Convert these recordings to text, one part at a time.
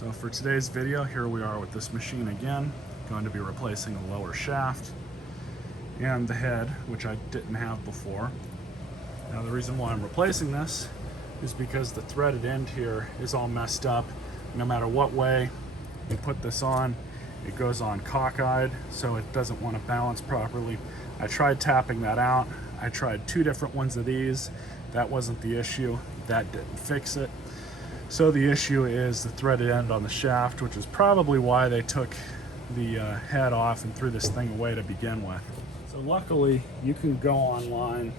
So for today's video, here we are with this machine again. Going to be replacing the lower shaft and the head, which I didn't have before. Now the reason why I'm replacing this is because the threaded end here is all messed up. No matter what way you put this on, it goes on cockeyed, so it doesn't want to balance properly. I tried tapping that out. I tried 2 different ones of these. That wasn't the issue. That didn't fix it. So the issue is the threaded end on the shaft, which is probably why they took the head off and threw this thing away to begin with. So luckily, you can go online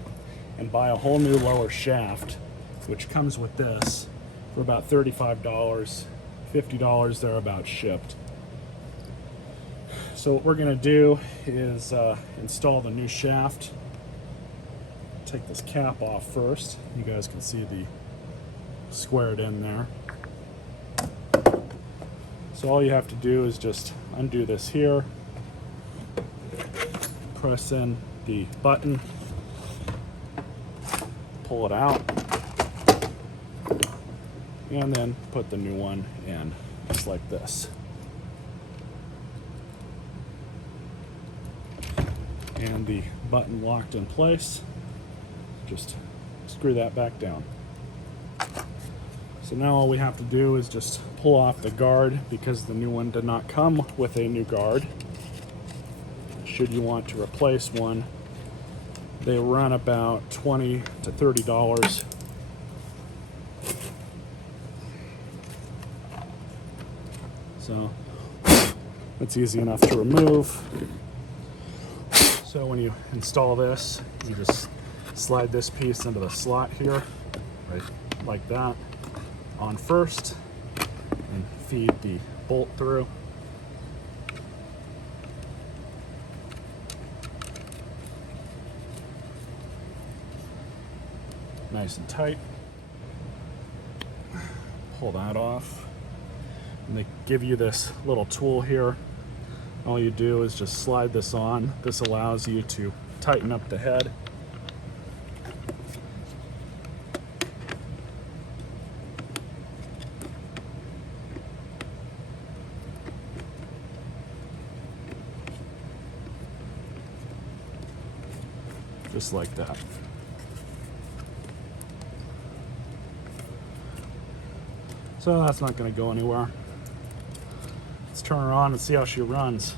and buy a whole new lower shaft, which comes with this for about $35, $50 thereabouts shipped. So what we're going to do is install the new shaft. Take this cap off first. You guys can see the squared in there. So all you have to do is just undo this here, press in the button, pull it out, and then put the new one in just like this. And the button locked in place, just screw that back down. So now all we have to do is just pull off the guard, because the new one did not come with a new guard. Should you want to replace one, they run about $20 to $30. So it's easy enough to remove. So when you install this, you just slide this piece into the slot here, right like that, on first, and feed the bolt through. Nice and tight. Pull that off. And they give you this little tool here. All you do is just slide this on. This allows you to tighten up the head. Just like that. So that's not going to go anywhere. Let's turn her on and see how she runs.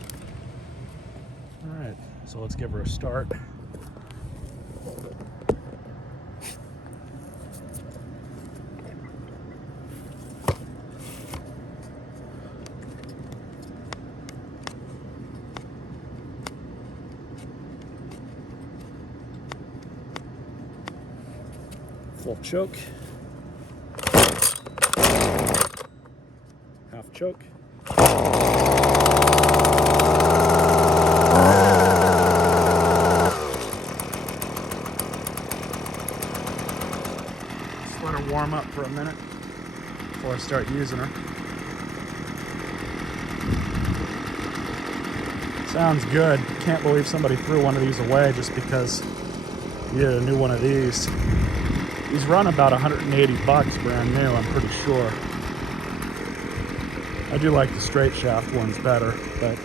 Alright, so let's give her a start. Full choke. Half choke. Just let her warm up for a minute before I start using her. Sounds good. Can't believe somebody threw one of these away just because you needed a new one of these. These run about 180 bucks brand new, I'm pretty sure. I do like the straight shaft ones better, but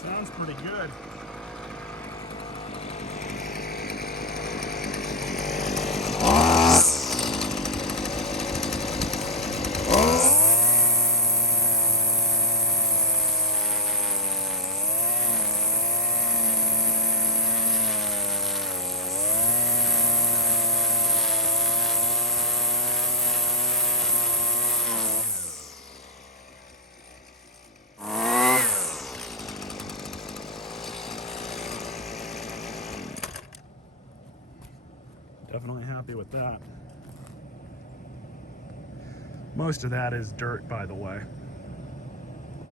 sounds pretty good. Definitely happy with that. Most of that is dirt, by the way.